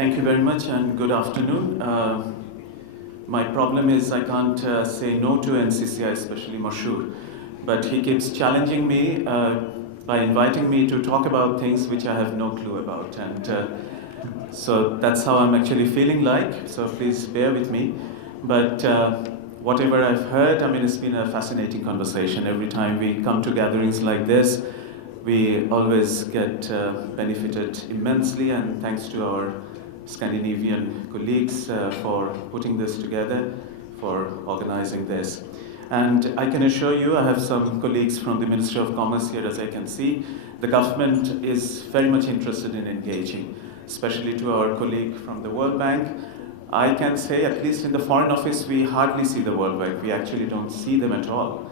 Thank you very much and good afternoon. My problem is I can't say no to NCCI, especially Mashur, but he keeps challenging me by inviting me to talk about things which I have no clue about. And so that's how I'm actually feeling like, so please bear with me. But whatever I've heard, I mean, it's been a fascinating conversation. Every time we come to gatherings like this, we always get benefited immensely, and thanks to our Scandinavian colleagues for putting this together, for organizing this. And I can assure you, I have some colleagues from the Ministry of Commerce here, as I can see. The government is very much interested in engaging, especially to our colleague from the World Bank. I can say, at least in the Foreign Office, we hardly see the World Bank. We actually don't see them at all.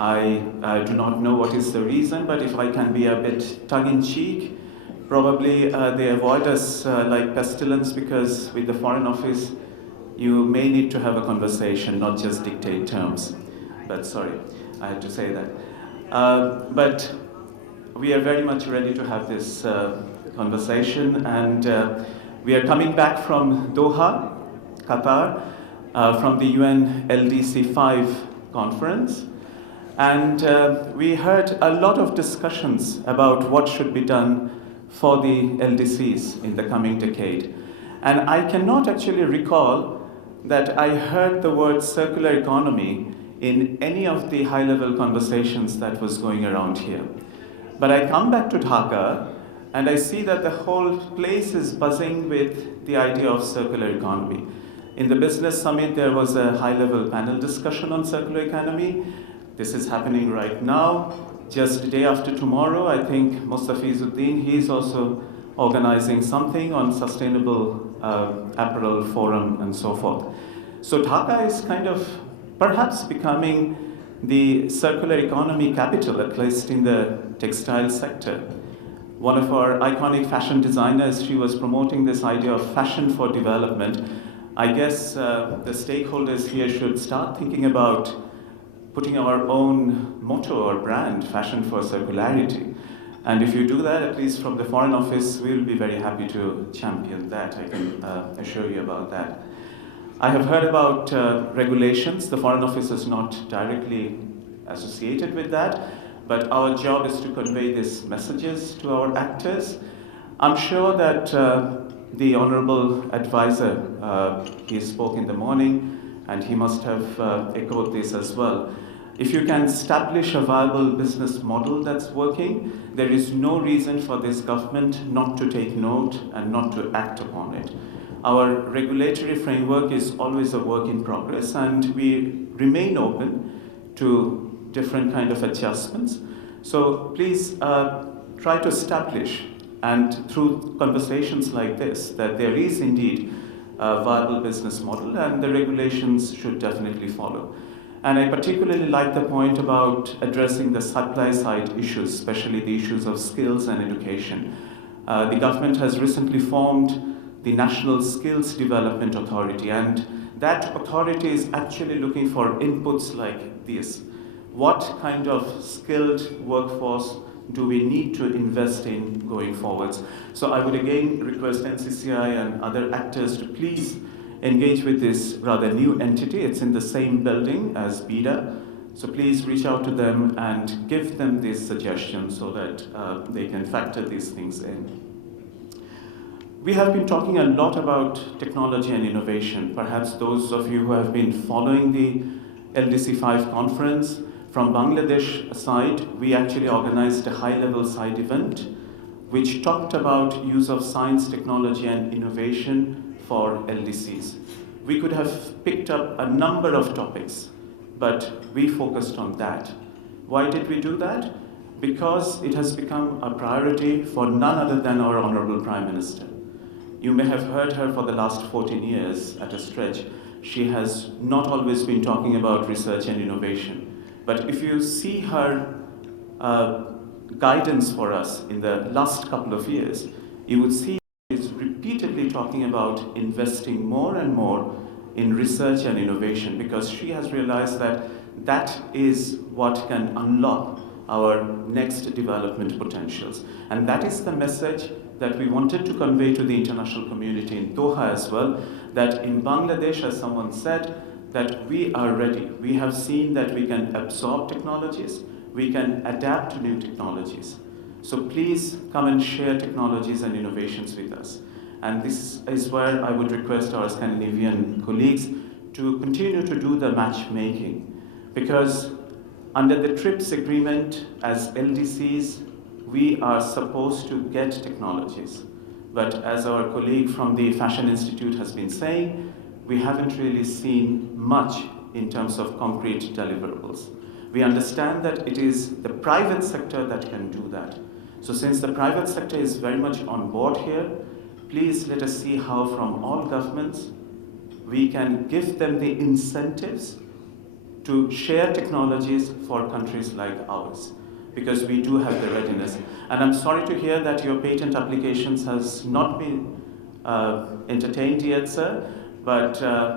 I do not know what is the reason, but if I can be a bit tongue-in-cheek, probably they avoid us like pestilence, because with the Foreign Office, you may need to have a conversation, not just dictate terms. But sorry, I had to say that. But we are very much ready to have this conversation, and we are coming back from Doha, Qatar, from the UN LDC 5 conference. And we heard a lot of discussions about what should be done for the LDCs in the coming decade. And I cannot actually recall that I heard the word circular economy in any of the high-level conversations that was going around here. But I come back to Dhaka, and I see that the whole place is buzzing with the idea of circular economy. In the business summit, there was a high-level panel discussion on circular economy. This is happening right now. Just the day after tomorrow, I think Mustafizuddin, he's also organizing something on sustainable apparel forum and so forth. So Dhaka is kind of perhaps becoming the circular economy capital, at least in the textile sector. One of our iconic fashion designers, she was promoting this idea of fashion for development. I guess the stakeholders here should start thinking about putting our own motto or brand, fashion for circularity. And if you do that, at least from the Foreign Office, we'll be very happy to champion that. I can assure you about that. I have heard about regulations. The Foreign Office is not directly associated with that, but our job is to convey these messages to our actors. I'm sure that the Honorable Advisor, he spoke in the morning, and he must have echoed this as well. If you can establish a viable business model that's working, there is no reason for this government not to take note and not to act upon it. Our regulatory framework is always a work in progress, and we remain open to different kind of adjustments. So please try to establish, and through conversations like this, that there is indeed a viable business model, and the regulations should definitely follow. And I particularly like the point about addressing the supply side issues, especially the issues of skills and education. The government has recently formed the National Skills Development Authority, and that authority is actually looking for inputs like this. What kind of skilled workforce do we need to invest in going forwards? So I would again request NCCI and other actors to please engage with this rather new entity. It's in the same building as BIDA. So please reach out to them and give them these suggestions so that they can factor these things in. We have been talking a lot about technology and innovation. Perhaps those of you who have been following the LDC 5 conference, from Bangladesh side, we actually organized a high-level side event which talked about use of science, technology, and innovation for LDCs. We could have picked up a number of topics, but we focused on that. Why did we do that? Because it has become a priority for none other than our Honorable Prime Minister. You may have heard her for the last 14 years at a stretch. She has not always been talking about research and innovation. But if you see her guidance for us in the last couple of years, you would see she's repeatedly talking about investing more and more in research and innovation, because she has realized that that is what can unlock our next development potentials. And that is the message that we wanted to convey to the international community in Doha as well, that in Bangladesh, as someone said, that we are ready. We have seen that we can absorb technologies, we can adapt to new technologies. So please come and share technologies and innovations with us. And this is where I would request our Scandinavian colleagues to continue to do the matchmaking. Because under the TRIPS agreement, as LDCs, we are supposed to get technologies. But as our colleague from the Fashion Institute has been saying, we haven't really seen much in terms of concrete deliverables. We understand that it is the private sector that can do that. So since the private sector is very much on board here, please let us see how from all governments we can give them the incentives to share technologies for countries like ours, because we do have the readiness. And I'm sorry to hear that your patent applications has not been entertained yet, sir. But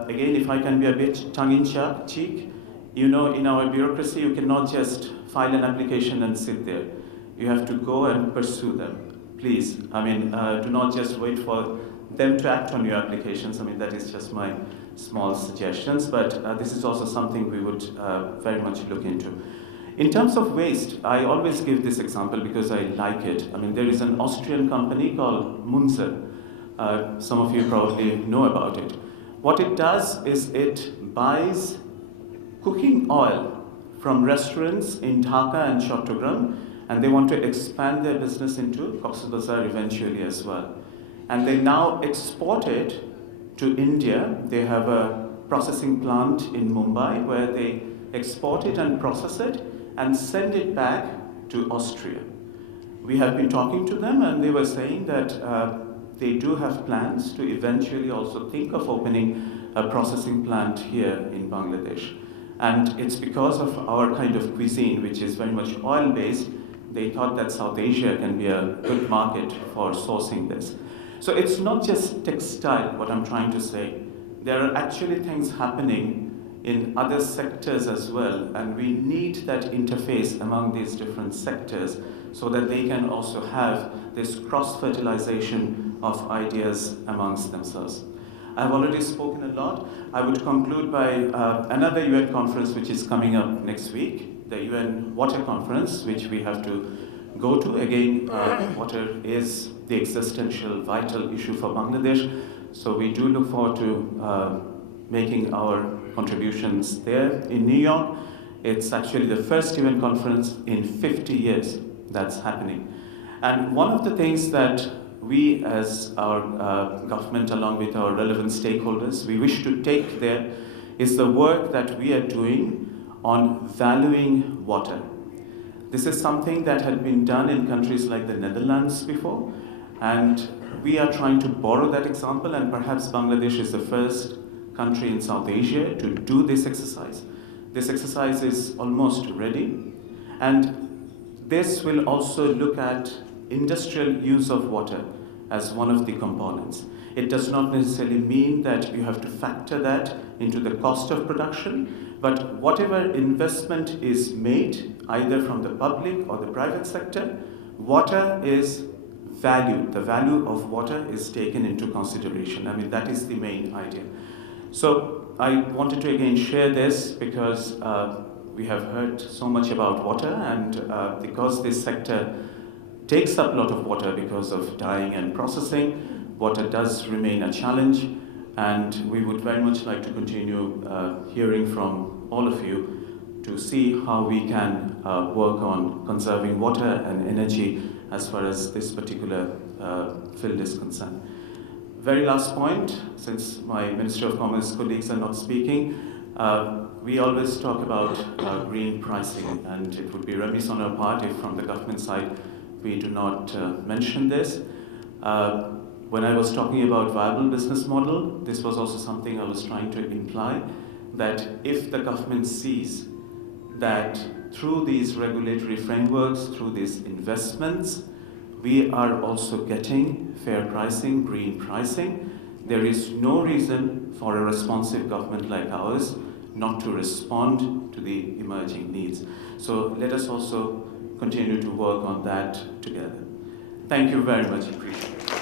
again, if I can be a bit tongue-in-cheek, you know, in our bureaucracy, you cannot just file an application and sit there. You have to go and pursue them. Please, I mean, do not just wait for them to act on your applications. I mean, that is just my small suggestions, but this is also something we would very much look into. In terms of waste, I always give this example because I like it. I mean, there is an Austrian company called Munzer. Some of you probably know about it. What it does is it buys cooking oil from restaurants in Dhaka and Chattogram, and they want to expand their business into Cox's Bazar eventually as well. And they now export it to India. They have a processing plant in Mumbai where they export it and process it and send it back to Austria. We have been talking to them, and they were saying that they do have plans to eventually also think of opening a processing plant here in Bangladesh. And it's because of our kind of cuisine, which is very much oil-based, they thought that South Asia can be a good market for sourcing this. So it's not just textile, what I'm trying to say. There are actually things happening in other sectors as well, and we need that interface among these different sectors so that they can also have this cross-fertilization of ideas amongst themselves. I've already spoken a lot. I would conclude by another UN conference which is coming up next week, the UN Water Conference, which we have to go to. Again, water is the existential, vital issue for Bangladesh. So we do look forward to making our contributions there in New York. It's actually the first UN conference in 50 years that's happening. And one of the things that we as our government, along with our relevant stakeholders, we wish to take there is the work that we are doing on valuing water. This is something that had been done in countries like the Netherlands before, and we are trying to borrow that example, and perhaps Bangladesh is the first country in South Asia to do this exercise. This exercise is almost ready, and this will also look at industrial use of water as one of the components. It does not necessarily mean that you have to factor that into the cost of production, but whatever investment is made, either from the public or the private sector, water is valued. The value of water is taken into consideration. I mean, that is the main idea. So I wanted to again share this because we have heard so much about water, and because this sector takes up a lot of water because of dyeing and processing, water does remain a challenge, and we would very much like to continue hearing from all of you to see how we can work on conserving water and energy as far as this particular field is concerned. Very last point, since my Ministry of Commerce colleagues are not speaking, we always talk about green pricing, and it would be remiss on our part if from the government side we do not mention this. When I was talking about viable business model, this was also something I was trying to imply, that if the government sees that through these regulatory frameworks, through these investments, we are also getting fair pricing, green pricing, there is no reason for a responsive government like ours not to respond to the emerging needs. So let us also continue to work on that together. Thank you very much. Appreciate it.